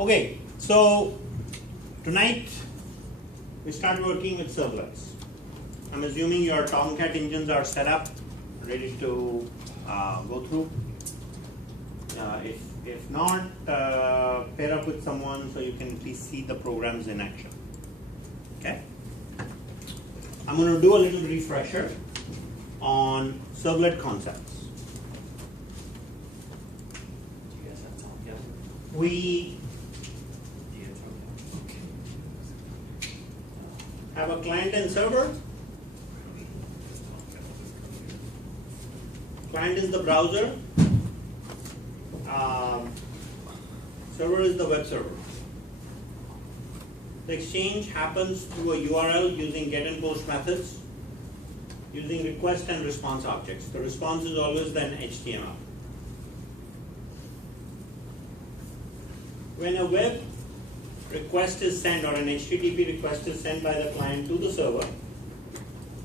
Okay, so tonight we start working with servlets. I'm assuming your Tomcat engines are set up, ready to go through. If not, pair up with someone so you can please see the programs in action. Okay? I'm going to do a little refresher on servlet concepts. We have a client and server. Client is the browser. Server is the web server. The exchange happens through a URL using get and post methods, using request and response objects. The response is always then HTML. When a web request is sent or an HTTP request is sent by the client to the server,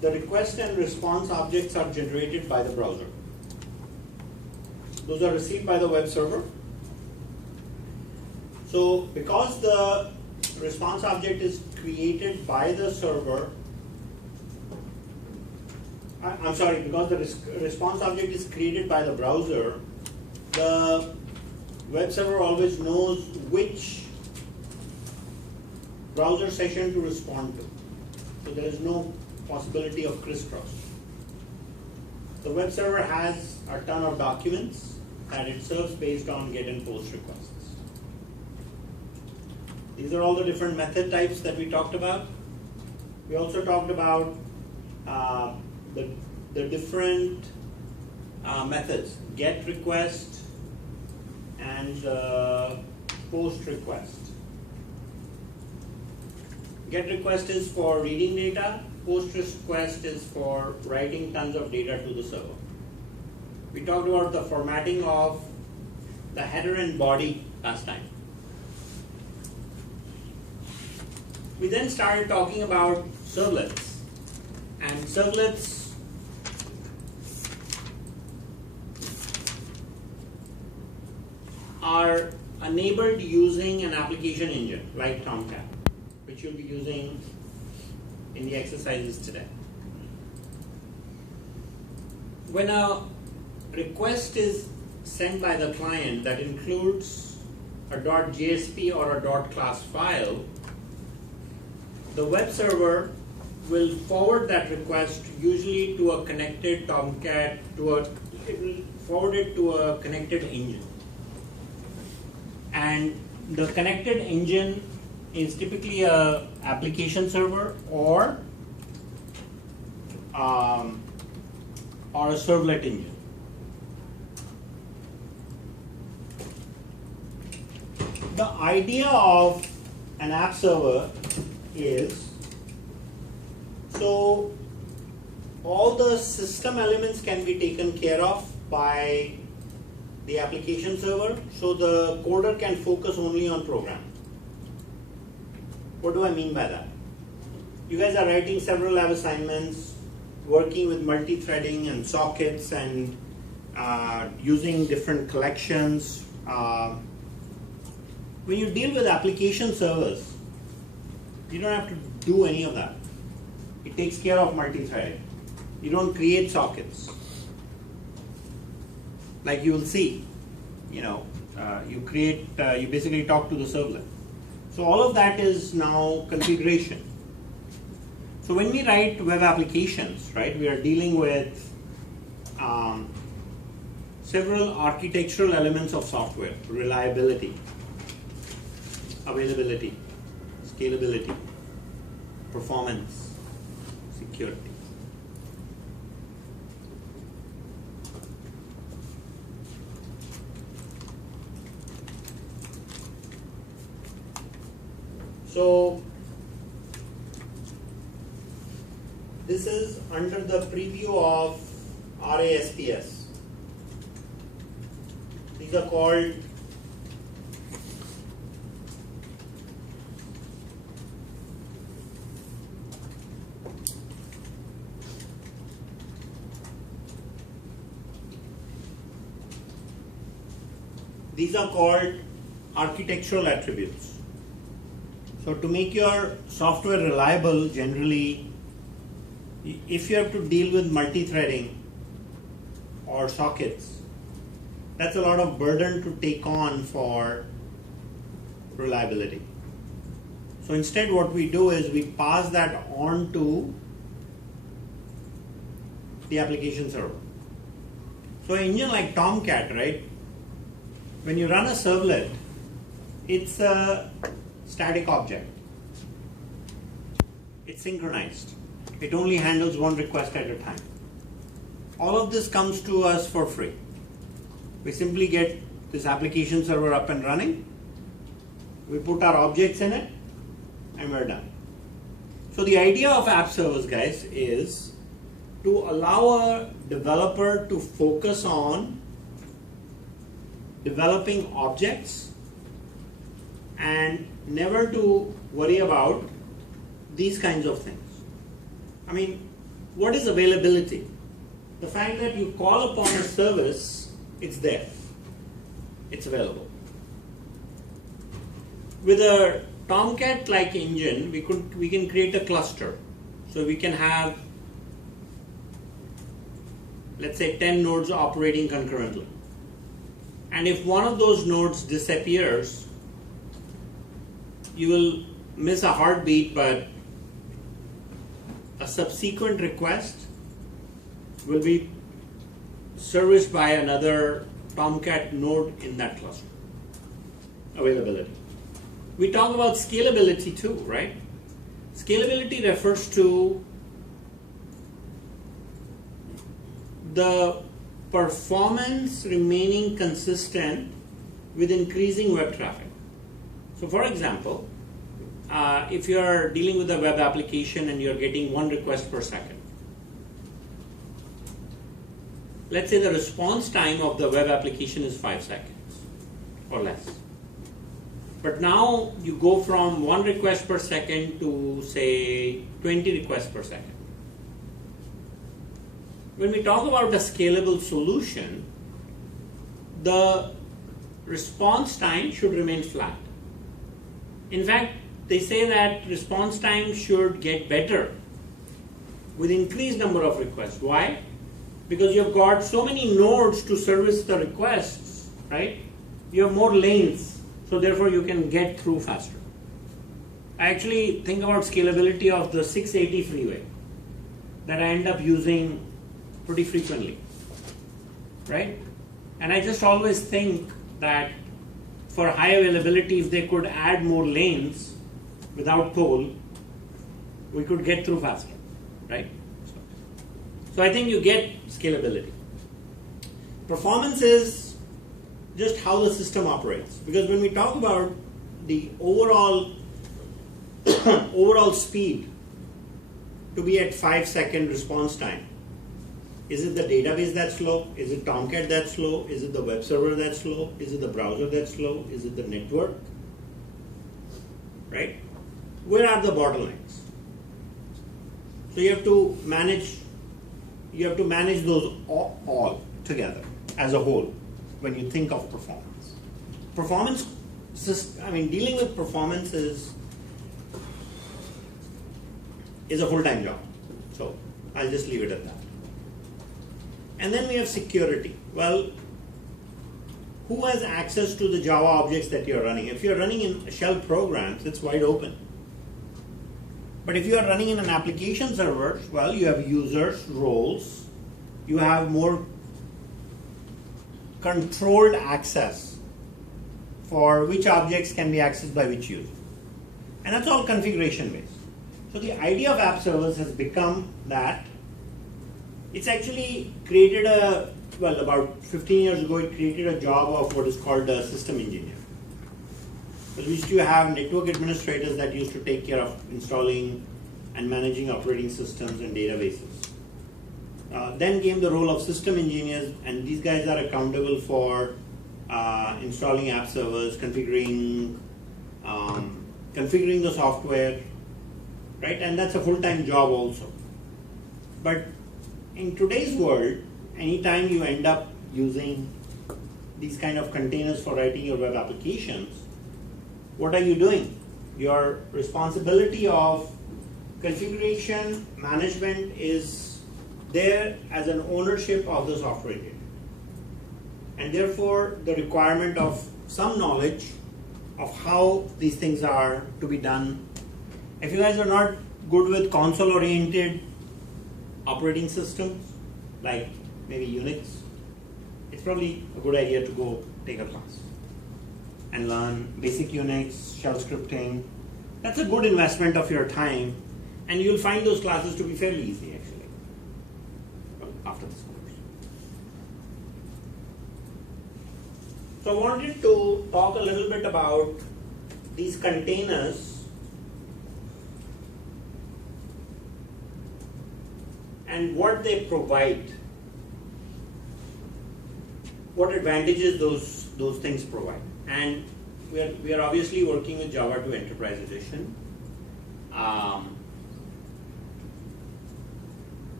the request and response objects are generated by the browser. Those are received by the web server. So because the response object is created by the server, because the response object is created by the browser, the web server always knows which browser session to respond to. So there is no possibility of crisscross. The web server has a ton of documents that it serves based on get and post requests. These are all the different method types that we talked about. We also talked about the different methods, get request and post request. Get request is for reading data, post request is for writing tons of data to the server. We talked about the formatting of the header and body last time. We then started talking about servlets, and servlets are enabled using an application engine like Tomcat, which you'll be using in the exercises today. When a request is sent by the client that includes a .jsp or a .class file, the web server will forward that request usually to a connected Tomcat, it will forward it to a connected engine. And the connected engine is typically a application server or a servlet engine. The idea of an app server is, so all the system elements can be taken care of by the application server, so the coder can focus only on programming. What do I mean by that? You guys are writing several lab assignments, working with multi-threading and sockets and using different collections. When you deal with application servers, you don't have to do any of that. It takes care of multi-threading. You don't create sockets. Like you will see, you basically talk to the servlet. So all of that is now configuration. So when we write web applications, right, we are dealing with several architectural elements of software: reliability, availability, scalability, performance, security. So this is under the preview of RASPS. These are called These are called architectural attributes. So to make your software reliable, generally, if you have to deal with multi-threading or sockets, that's a lot of burden to take on for reliability. So instead what we do is we pass that on to the application server. So an engine like Tomcat, right? When you run a servlet, it's a static object. It's synchronized. It only handles one request at a time. All of this comes to us for free. We simply get this application server up and running. We put our objects in it, and we're done. So the idea of app servers, guys, is to allow a developer to focus on developing objects and never to worry about these kinds of things. I mean, what is availability? The fact that you call upon a service, it's there. It's available. With a Tomcat-like engine, we can create a cluster. So we can have, let's say, 10 nodes operating concurrently. And if one of those nodes disappears, you will miss a heartbeat, but a subsequent request will be serviced by another Tomcat node in that cluster. Availability. We talk about scalability too, right? Scalability refers to the performance remaining consistent with increasing web traffic. So for example, if you are dealing with a web application and you're getting one request per second, let's say the response time of the web application is 5 seconds or less. But now you go from one request per second to, say, 20 requests per second. When we talk about a scalable solution, the response time should remain flat. In fact, they say that response time should get better with increased number of requests. Why? Because you've got so many nodes to service the requests, right? You have more lanes, so therefore you can get through faster. I actually think about scalability of the 680 freeway that I end up using pretty frequently, right? And I just always think that for high availability, if they could add more lanes without toll, we could get through faster, right? So I think you get scalability. Performance is just how the system operates. Because when we talk about the overall speed to be at 5-second response time, is it the database that's slow? Is it Tomcat that's slow? Is it the web server that's slow? Is it the browser that's slow? Is it the network? Right? Where are the bottlenecks? So you have to manage those all together as a whole when you think of performance. Dealing with performance is a full-time job. So I'll just leave it at that. And then we have security. Well, who has access to the Java objects that you're running? If you're running in shell programs, it's wide open. But if you are running in an application server, well, you have users, roles, you have more controlled access for which objects can be accessed by which user. And that's all configuration based. So the idea of app servers has become that it's actually created about 15 years ago, it created a job of what is called a system engineer. We used to have network administrators that used to take care of installing and managing operating systems and databases. Then came the role of system engineers, and these guys are accountable for installing app servers, configuring the software, right? And that's a full-time job also. But in today's world, anytime you end up using these kind of containers for writing your web applications, what are you doing? Your responsibility of configuration management is there as an ownership of the software data. And therefore, the requirement of some knowledge of how these things are to be done. If you guys are not good with console-oriented operating systems, like maybe Unix, it's probably a good idea to go take a class and learn basic Unix, shell scripting. That's a good investment of your time, and you'll find those classes to be fairly easy actually after this course. So I wanted to talk a little bit about these containers and what they provide, what advantages those things provide. And we are obviously working with Java 2 Enterprise Edition.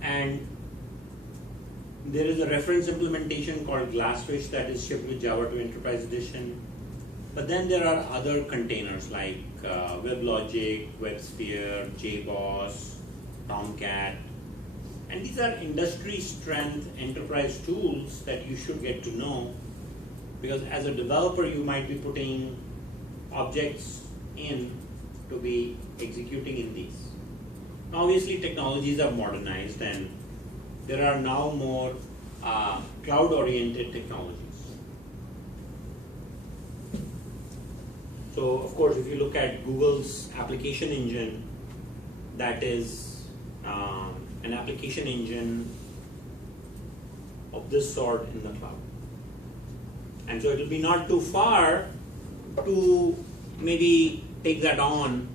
And there is a reference implementation called Glassfish that is shipped with Java 2 Enterprise Edition. But then there are other containers like WebLogic, WebSphere, JBoss, Tomcat. And these are industry strength enterprise tools that you should get to know, because as a developer you might be putting objects in to be executing in these. Obviously technologies are modernized and there are now more cloud-oriented technologies. So of course if you look at Google's application engine, that is an application engine of this sort in the cloud. And so it will be not too far to maybe take that on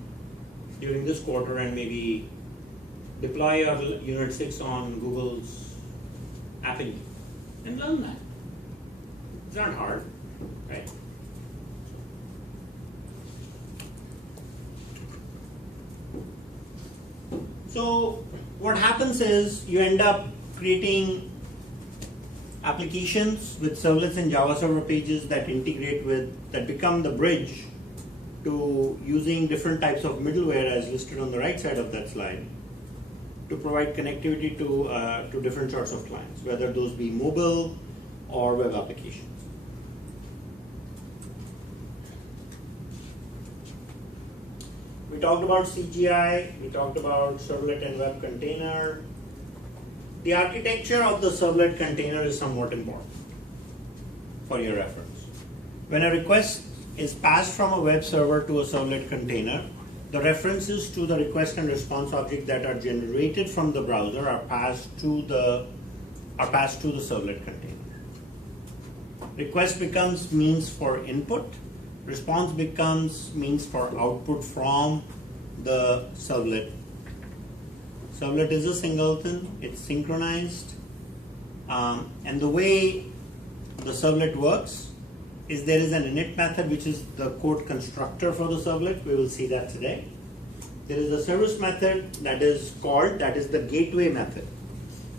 during this quarter and maybe deploy our Unit 6 on Google's App Engine and learn that. It's not hard, right? So what happens is you end up creating applications with servlets and Java server pages that integrate with, that become the bridge to using different types of middleware as listed on the right side of that slide to provide connectivity to different sorts of clients, whether those be mobile or web applications. We talked about CGI, we talked about servlet and web container. The architecture of the servlet container is somewhat important for your reference. When a request is passed from a web server to a servlet container, the references to the request and response object that are generated from the browser are passed to the servlet container. Request becomes means for input. Response becomes means for output from the servlet. Servlet is a singleton, it's synchronized, and the way the servlet works is there is an init method which is the code constructor for the servlet. We will see that today. There is a service method that is called, that is the gateway method.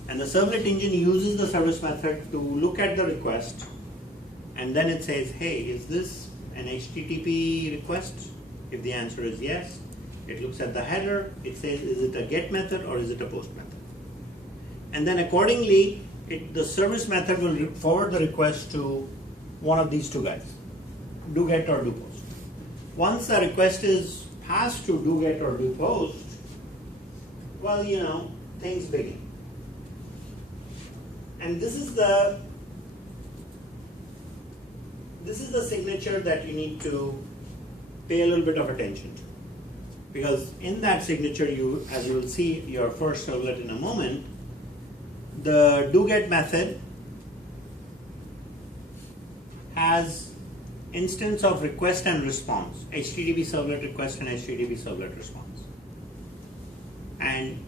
And the servlet engine uses the service method to look at the request, and then it says, hey, is this an HTTP request? If the answer is yes, it looks at the header, it says, is it a get method or is it a post method? And then accordingly, the service method will forward the request to one of these two guys, do get or do post. Once the request is passed to do get or do post, well, you know, things begin. And this is the signature that you need to pay a little bit of attention to. Because in that signature, as you will see your first servlet in a moment, the doGet method has instance of request and response, HTTP servlet request and HTTP servlet response. And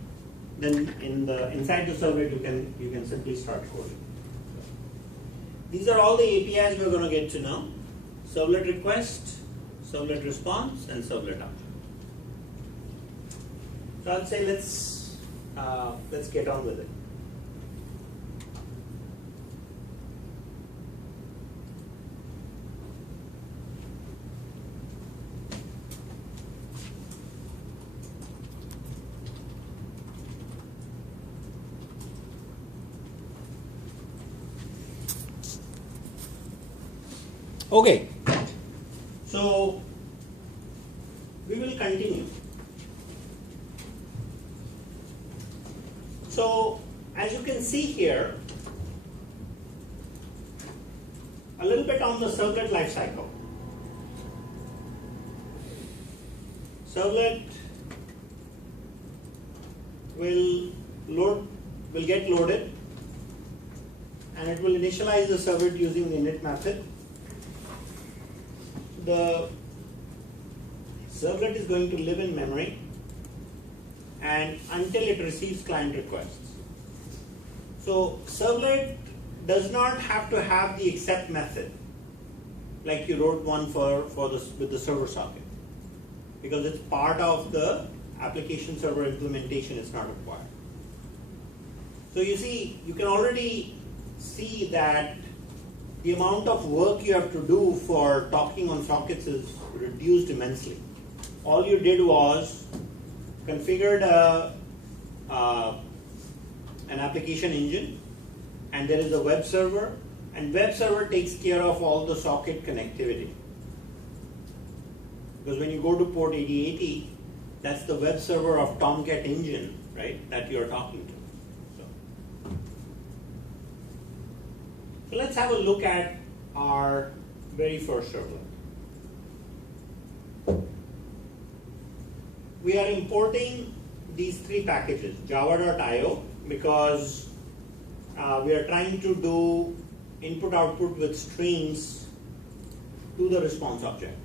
then inside the servlet you can simply start coding. These are all the APIs we're going to get to know: servlet request, servlet response, and servlet output. So I'll say let's get on with it. Okay, so we will continue. So as you can see here, a little bit on the servlet lifecycle. Servlet will get loaded, and it will initialize the servlet using the init method. The servlet is going to live in memory and until it receives client requests. So servlet does not have to have the accept method like you wrote one with the server socket, because it's part of the application server implementation. It's not required. So you see, you can already see that the amount of work you have to do for talking on sockets is reduced immensely. All you did was configured an application engine, and there is a web server, and web server takes care of all the socket connectivity. Because when you go to port 8080, that's the web server of Tomcat engine, right, that you're talking to. So let's have a look at our very first servlet. We are importing these three packages, java.io, because we are trying to do input-output with strings to the response object.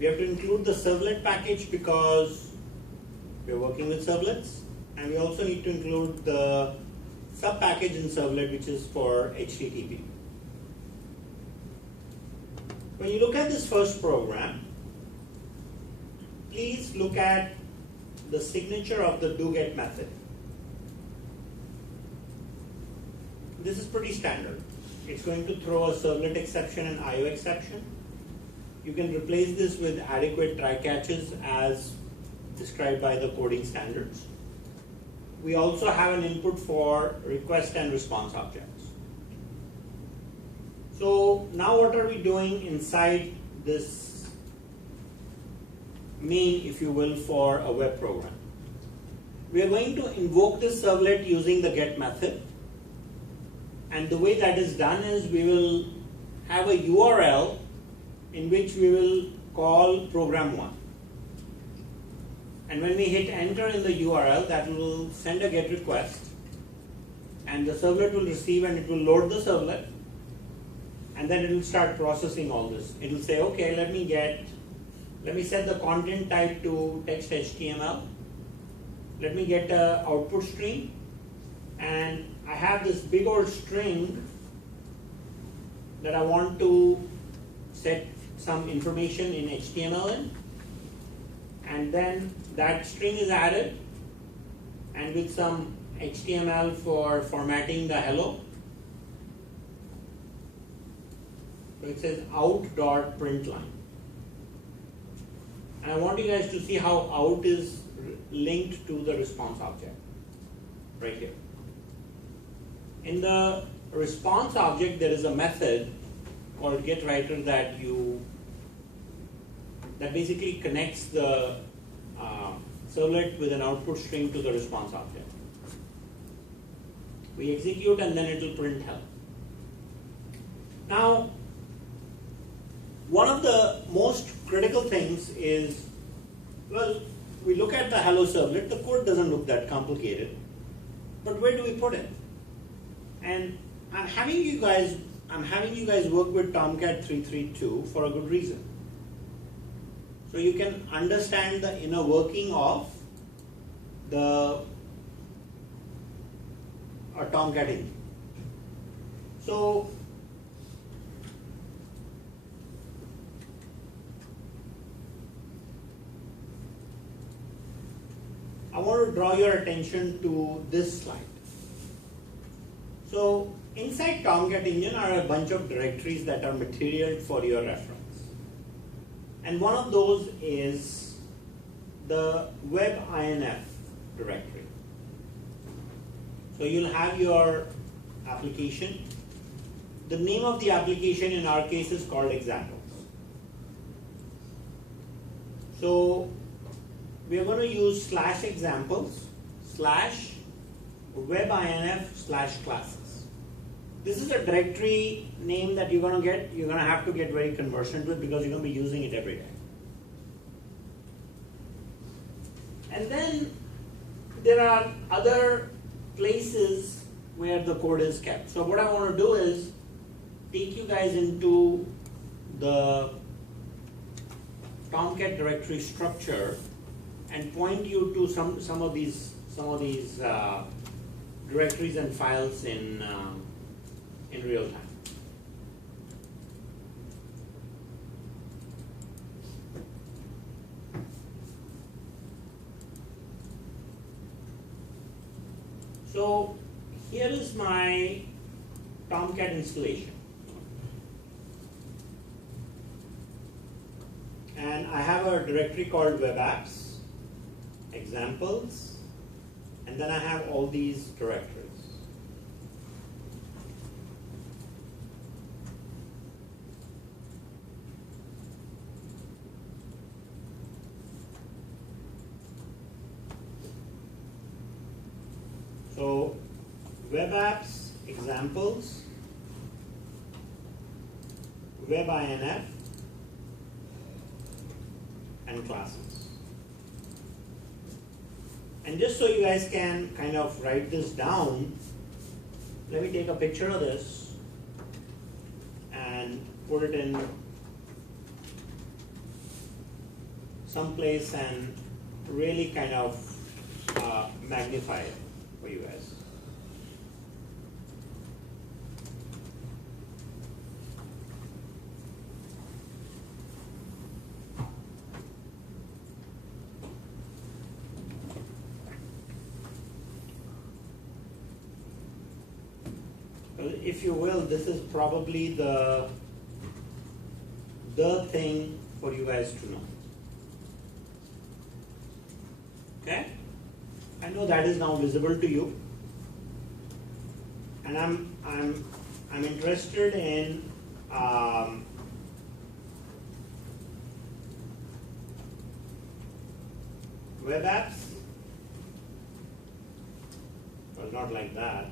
We have to include the servlet package because we are working with servlets, and we also need to include the sub-package in Servlet, which is for HTTP. When you look at this first program, please look at the signature of the doGet method. This is pretty standard. It's going to throw a servlet exception and IO exception. You can replace this with adequate try catches as described by the coding standards. We also have an input for request and response objects. So now what are we doing inside this main, if you will, for a web program? We are going to invoke this servlet using the get method. And the way that is done is we will have a URL in which we will call program1. And when we hit enter in the URL, that will send a GET request, and the servlet will receive and it will load the servlet, and then it will start processing all this. It will say, okay, let me set the content type to text HTML. Let me get an output stream, and I have this big old string that I want to set some information in HTML in, and then that string is added, and with some HTML for formatting the hello. So it says out.println. And I want you guys to see how out is linked to the response object right here. In the response object, there is a method called getWriter that basically connects the servlet with an output string to the response object. We execute and then it will print hello. Now, one of the most critical things is, well, we look at the hello servlet, the code doesn't look that complicated, but where do we put it? And I'm having you guys work with Tomcat 332 for a good reason. So you can understand the inner working of the Tomcat engine. So I want to draw your attention to this slide. So inside Tomcat engine are a bunch of directories that are material for your reference. And one of those is the web-inf directory. So you'll have your application, the name of the application in our case is called examples. So we are going to use /examples /webinf/classes. This is a directory name that you're going to have to get very conversant with because you're going to be using it every day. And then there are other places where the code is kept. So what I want to do is take you guys into the Tomcat directory structure and point you to some of these directories and files in real time. So here is my Tomcat installation. And I have a directory called web apps, examples, and then I have all these directories. So web apps, examples, webinf, and classes. And just so you guys can kind of write this down, let me take a picture of this and put it in someplace and really kind of magnify it for you guys. If you will, this is probably the thing for you guys to know. Okay? I know that is now visible to you, and I'm interested in web apps. Well, not like that.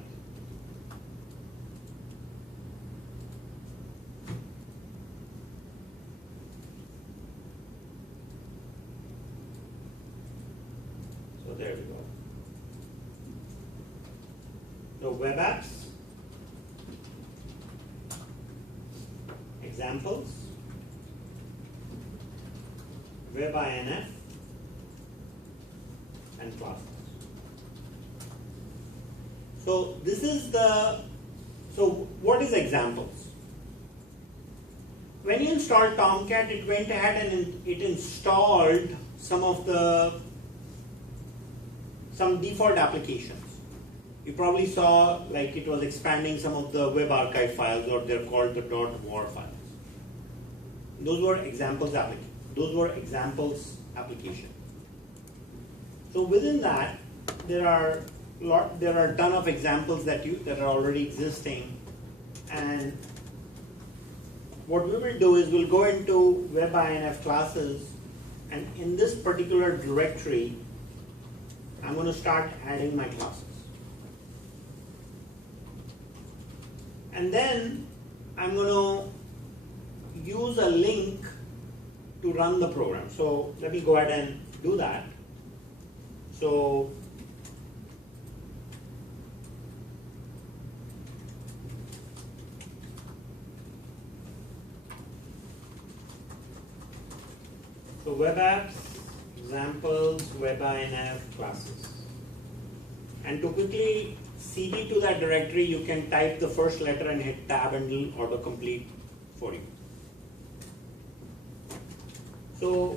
So there we go. So web apps, examples, webinf, and classes. So this is so what is examples? When you installed Tomcat, it went ahead and it installed some default applications. You probably saw like it was expanding some of the web archive files, or they're called the .war files. Those were examples applications. So within that, there are a ton of examples that are already existing, and what we will do is we'll go into webinf classes, and in this particular directory, I'm going to start adding my classes. And then I'm going to use a link to run the program. So let me go ahead and do that. So web apps, examples, webinf, classes. And to quickly cd to that directory, you can type the first letter and hit tab and it'll autocomplete for you. So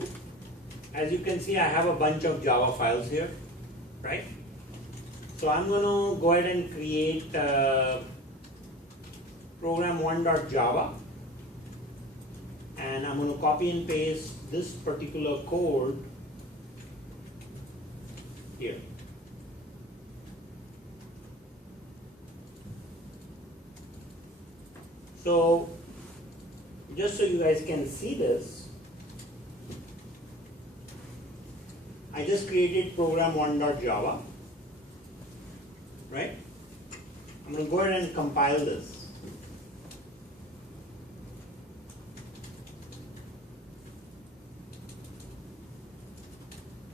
as you can see, I have a bunch of Java files here, right? So I'm going to go ahead and create program1.java, and I'm going to copy and paste this particular code here. So just so you guys can see this, I just created program1.java, right? I'm going to go ahead and compile this.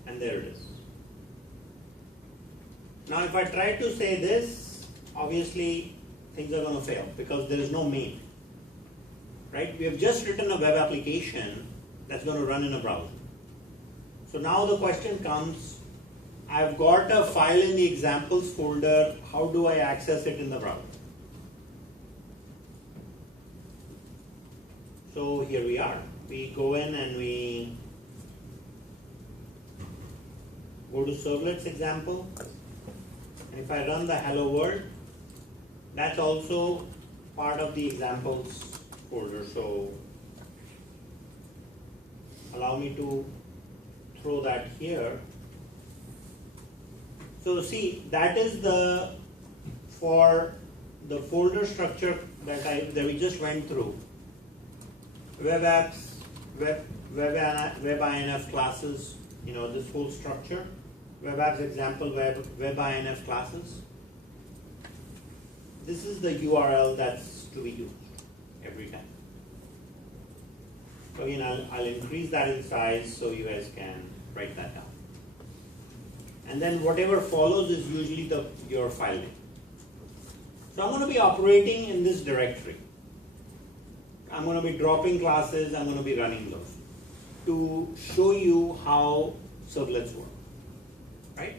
And there it is. Now if I try to say this, obviously things are going to fail because there is no main. Right? We have just written a web application that's going to run in a browser. So now the question comes, I've got a file in the examples folder, how do I access it in the browser? So here we are. We go in and we go to Servlets example. And if I run the hello world, that's also part of the examples folder. So allow me to throw that here. So see, that is the for the folder structure that we just went through. Web apps, web INF classes, this whole structure. Web apps example, web INF classes. This is the URL that's to be used every time. So again, I'll increase that in size so you guys can write that down. And then whatever follows is usually your file name. So I'm going to be operating in this directory. I'm going to be dropping classes, I'm going to be running those to show you how servlets work, right?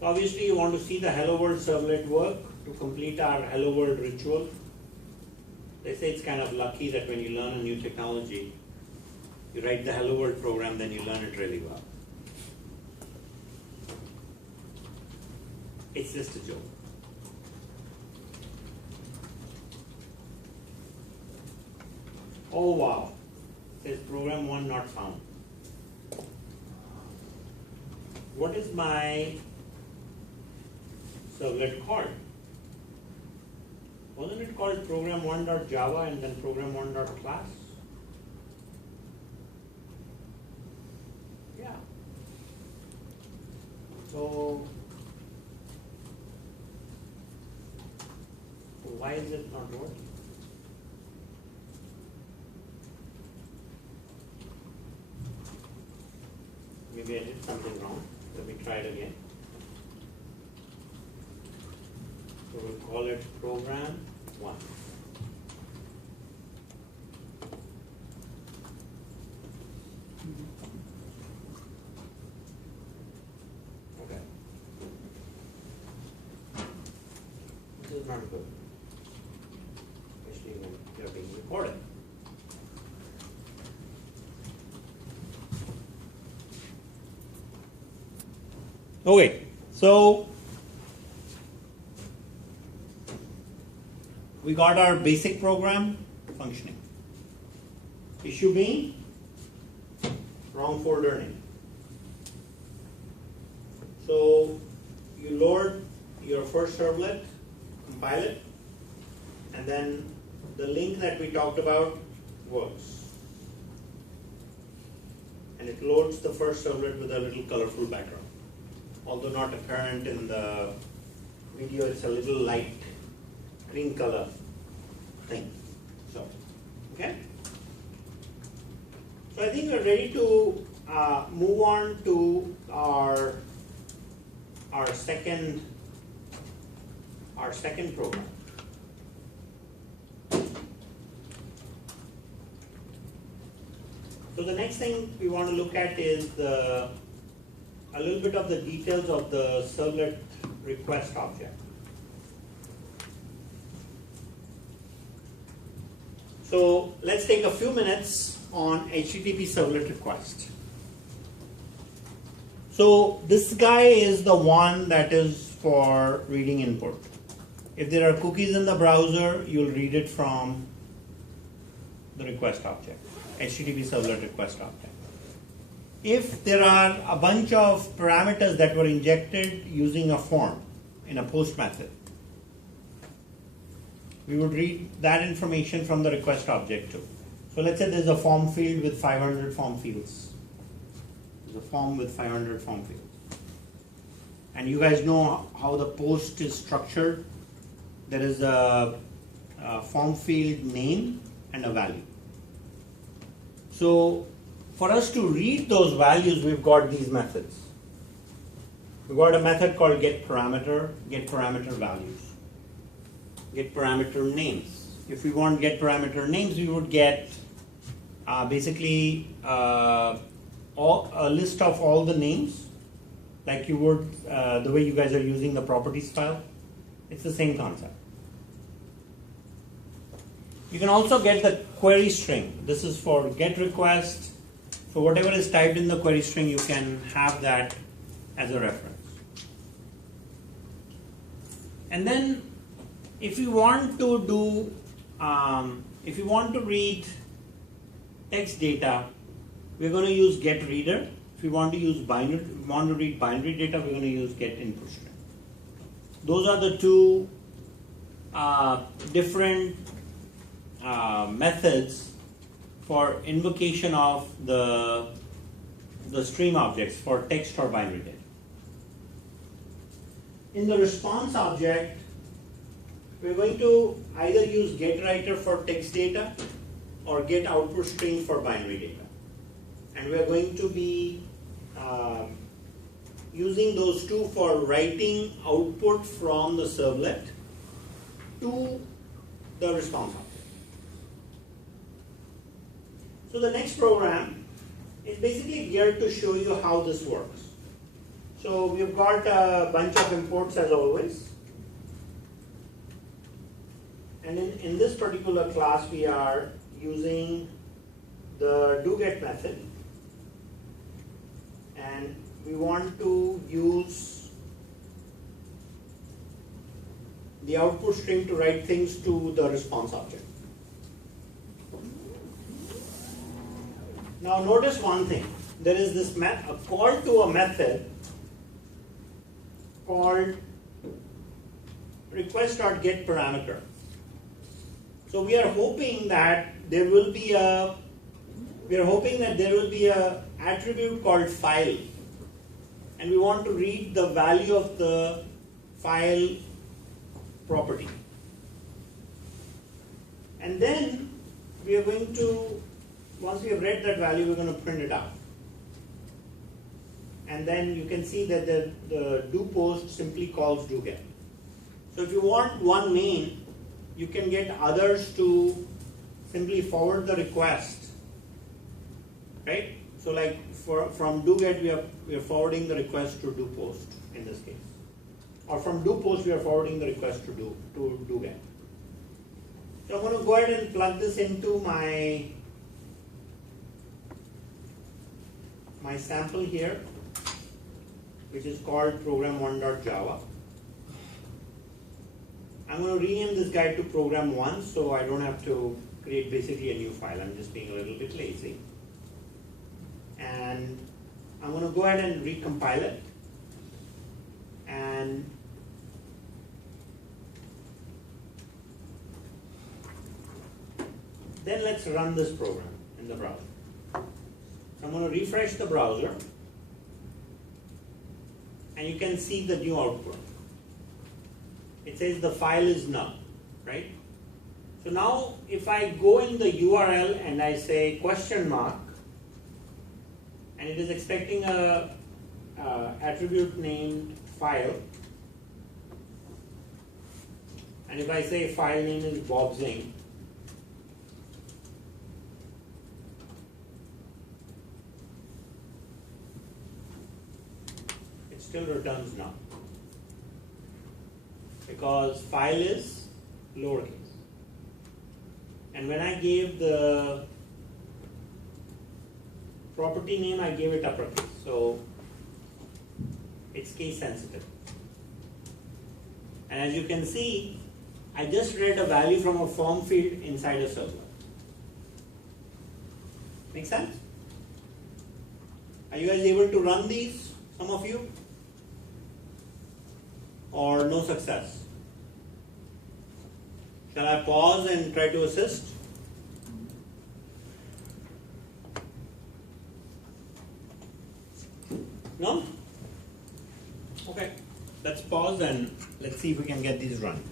So obviously you want to see the hello world servlet work to complete our hello world ritual. They say it's kind of lucky that when you learn a new technology, you write the hello world program, then you learn it really well. It's just a joke. Oh wow, it says program 1 not found. What is my servlet called? Wasn't it called program1.java and then program1.class? Yeah. So why is it not working? Maybe I did something wrong. Let me try it again. So we'll call it program 1. Okay. This is not good, especially when you're being recorded. Okay, so we got our basic program functioning. Issue being wrong folder name. So you load your first servlet, compile it, and then the link that we talked about works. And it loads the first servlet with a little colorful background. Although not apparent in the video, it's a little light green color thing. So, okay. So I think we're ready to move on to our second program. So the next thing we want to look at is a little bit of the details of the servlet request object. So let's take a few minutes on HTTP servlet request. So this guy is the one that is for reading input. If there are cookies in the browser, you'll read it from the request object, HTTP servlet request object. If there are a bunch of parameters that were injected using a form in a post method, we would read that information from the request object too. So let's say there's a form field with 500 form fields. There's a form with 500 form fields. And you guys know how the post is structured. There is a form field name and a value. So for us to read those values, we've got these methods. We've got a method called getParameter values, getParameter names. If we want getParameter names, we would get basically a list of all the names, like you would the way you guys are using the properties file. It's the same concept. You can also get the query string. This is for get request. So whatever is typed in the query string, you can have that as a reference. And then if you want to do, if you want to read text data, we're going to use getReader. If you want to use read binary data, we're going to use getInputString. Those are the two different methods for invocation of the stream objects for text or binary data. In the response object, we're going to either use getWriter for text data or getOutputString for binary data. And we're going to be using those two for writing output from the servlet to the response object. So the next program is basically geared to show you how this works. So we've got a bunch of imports as always. And in this particular class, we are using the doGet method. And we want to use the output string to write things to the response object. Now notice one thing. There is this a call to a method called request.getParameter. So we are hoping that there will be a attribute called file, and we want to read the value of the file property. And then we are going to, once we have read that value, we're going to print it out. And then you can see that the doPost simply calls doGet. So if you want one main, you can get others to simply forward the request, right? So like from doGet, we are forwarding the request to doPost in this case. Or from doPost, we are forwarding the request to doGet. So I'm going to go ahead and plug this into my sample here, which is called program1.java. I'm going to rename this guy to program1 so I don't have to create basically a new file. I'm just being a little bit lazy. And I'm going to go ahead and recompile it. And then let's run this program in the browser. So I'm going to refresh the browser. And you can see the new output. It says the file is null, right? So now if I go in the URL and I say question mark, and it is expecting a attribute named file, and if I say file name is Bobzing, it still returns null, because file is lowercase. And when I gave the property name, I gave it uppercase, so it's case sensitive. And as you can see, I just read a value from a form field inside a servlet. Make sense? Are you guys able to run these, some of you? Or no success? Shall I pause and try to assist? No? Okay. Let's pause and let's see if we can get these run.